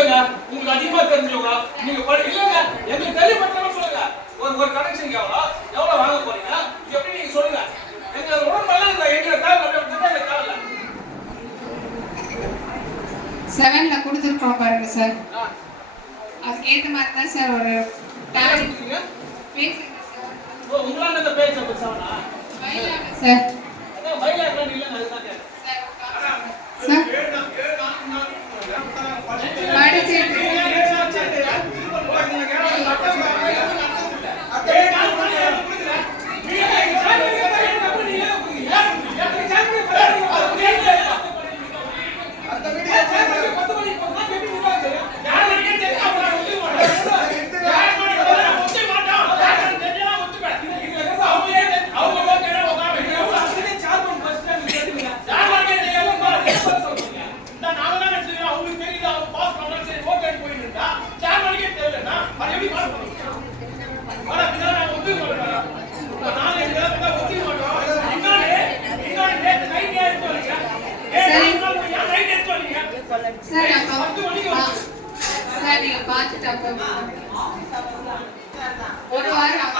இல்லைங்க உங்களுக்கு அதிகமாக தெரிஞ்சவங்க நீங்கள் இல்லைங்க எங்களுக்கு தெளிவுபடுத்தணும் சொல்லுங்க. ஒரு ஒரு கனெக்ஷன் எவ்வளோ எவ்வளோ வாங்க போறீங்க? எப்படி நீங்க சொல்லுங்க. எங்களுக்கு உடம்பு நல்லா இல்லை எங்களை தேவை அப்படி தேவை செவன்ல கொடுத்துருக்கோம் பாருங்க சார் அதுக்கு ஏற்ற மாதிரி தான் சார் ஒரு டேலண்ட் பேசுங்க சார் பயிலாக சார் பயிலாக இல்லைங்க அதுதான் சார் சார் நீங்க பார்த்துட்டு அப்புறம் ஒரு வாரம்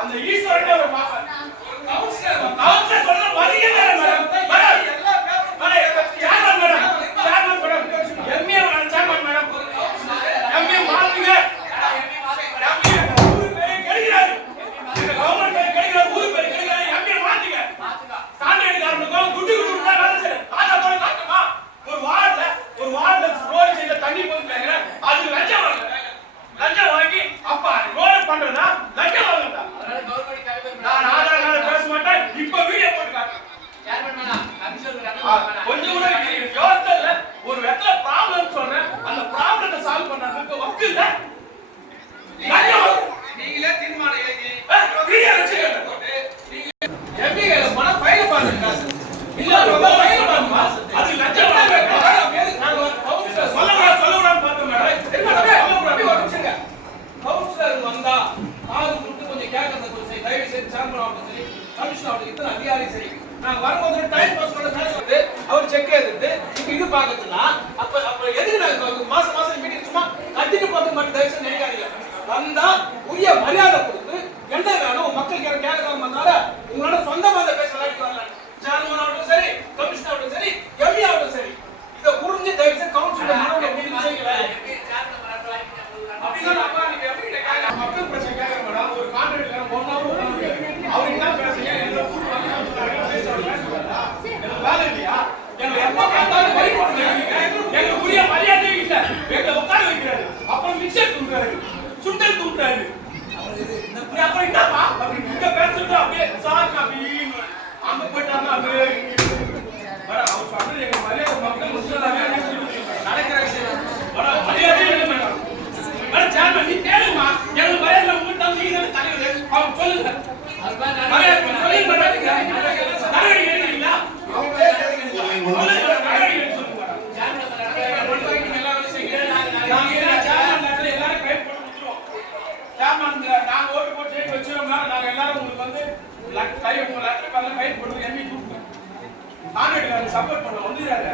அந்த ஈஸ்வரன் நான் வரும்போது டைம் பாஸ் பண்ண அவர் செக் எழுதுறது இது பார்க்கறதுனா அப்ப அப்ப எதுக்கு நாங்கள் மாசம் மாசம் சும்மா கத்திட்டு போகிறது மட்டும் தயவுசெய்து நினைக்காதீங்க வந்தா உரிய மரியாதை கொடுத்து என்ன வேணும் மக்கள் கேட்க கேட்கலாம் உங்களோட சொந்தமாக பேச விளையாடி வரலாம். சேர்மன் சரி கமிஷனர் சரி எம்இ ஆகட்டும் சரி. இதை புரிஞ்சு தயவுசெய்து கவுன்சிலர் மனோட மீட்டிங் செய்யல எங்களுக்கு உரிய மரியாதை இல்ல எங்களை உட்கார வைக்கிறாரு அப்புறம் மிக்சர் துண்டுறாரு சுண்டல் துண்டுறாரு அப்புறம் என்னப்பா இங்க பேசுறது அப்படியே சார் அப்படின்னு அங்க போயிட்டாங்க அப்படியே அவர் சொன்னது எங்க மரியாதை மக்கள் முஸ்லிம் நடக்கிற விஷயம் மரியாதை இல்லை மேடம் மேடம் சேர்மன் நீ கேளுமா எங்களுக்கு மரியாதை உங்கள்கிட்ட நீங்க தானே தலைவர் அவங்க சொல்லுங்க மரியாதை சொல்லி நடவடிக்கை எடுக்கிறீங்களா அவங்க சப்போர்ட் பண்ண வந்துடுறாங்க